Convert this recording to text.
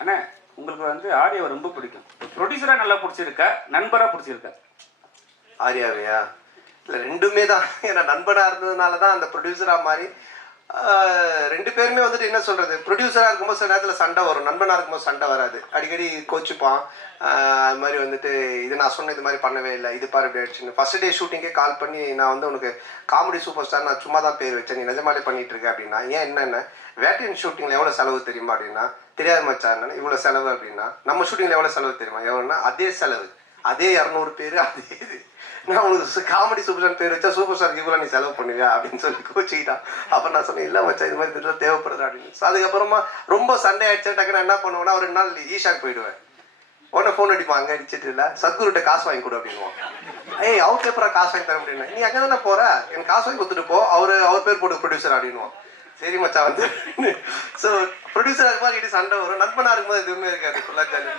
அண்ணா உங்களுக்கு வந்து ஆர்யாவை ரொம்ப பிடிக்கும். ப்ரொடியூசராக நல்லா பிடிச்சிருக்கா, நண்பராக பிடிச்சிருக்கா? ஆர்யாவையா? இல்லை, ரெண்டுமே தான். ஏன்னா நண்பனாக இருந்ததுனால தான் அந்த ப்ரொடியூசராக மாதிரி. ரெண்டு பேருமே வந்துட்டு என்ன சொல்கிறது, ப்ரொடியூசராக இருக்கும்போது சில நேரத்தில் சண்டை வரும், நண்பனாக இருக்கும்போது சண்டை வராது. அடிக்கடி கோச்சிப்பான். அது மாதிரி வந்துட்டு இது நான் சொன்ன இது மாதிரி பண்ணவே இல்லை, இது பாரு இப்படி ஆயிடுச்சுன்னு. ஃபஸ்ட் டே ஷூட்டிங்கே கால் பண்ணி நான் வந்து உனக்கு காமெடி சூப்பர் ஸ்டார் நான் சும்மா தான் பேர் வச்சேன், நீ நிஜமாலே பண்ணிட்டு இருக்க அப்படின்னா. ஏன் என்னென்ன வேட்டையன் ஷூட்டிங்கில் எவ்வளோ செலவு தெரியுமா அப்படின்னா, தெரியாது மச்சான் என்னன்னா இவ்வளோ செலவு அப்படின்னா. நம்ம ஷூட்டிங்கில் எவ்வளோ செலவு தெரியுமா, எவ்வளோன்னா அதே செலவு, அதே 200 பேர், அதே இது. நான் உனக்கு காமெடி சூப்பர் ஸ்டார் பேர் வச்சா சூப்பர் ஸ்டாருக்கு இவ்வளோ நீ செலவு பண்ணுவியா அப்படின்னு சொல்லி கோச்சிக்கிட்டான். அப்போ நான் சொன்னேன், இல்லை மச்சான் இது மாதிரி திட்டம் தேவைப்படுது அப்படின்னு. ஸோ அதுக்கப்புறமா ரொம்ப சண்டை ஆயிடுச்சு. டக்குன்னு என்ன பண்ணுவேன்னா, ஒரு 2 நாள் ஈஷாக்கு போயிடுவேன். உடனே ஃபோன் அடிப்பான், அங்கே அடிச்சிட்டு இல்லை சத்குருட்ட காசு வாங்கி கொடு அப்படின்வான். ஏய் அவருக்கு எப்பறம் காசு வாங்கி தர முடியும், நீ அங்கே தானே போகிற, எனக்கு காசு வாங்கி கொடுத்துட்டு போ, அவர் பேர் போட்டு ப்ரொடியூசர் அப்படின்வான். சரி மச்சான் வந்து. ஸோ ப்ரொடியூசராக இருக்கும்போது சண்டை வரும், நண்பனாக இருக்கும்போது எதுவுமே இருக்காது, ஃபுல்லாக ஜாலி.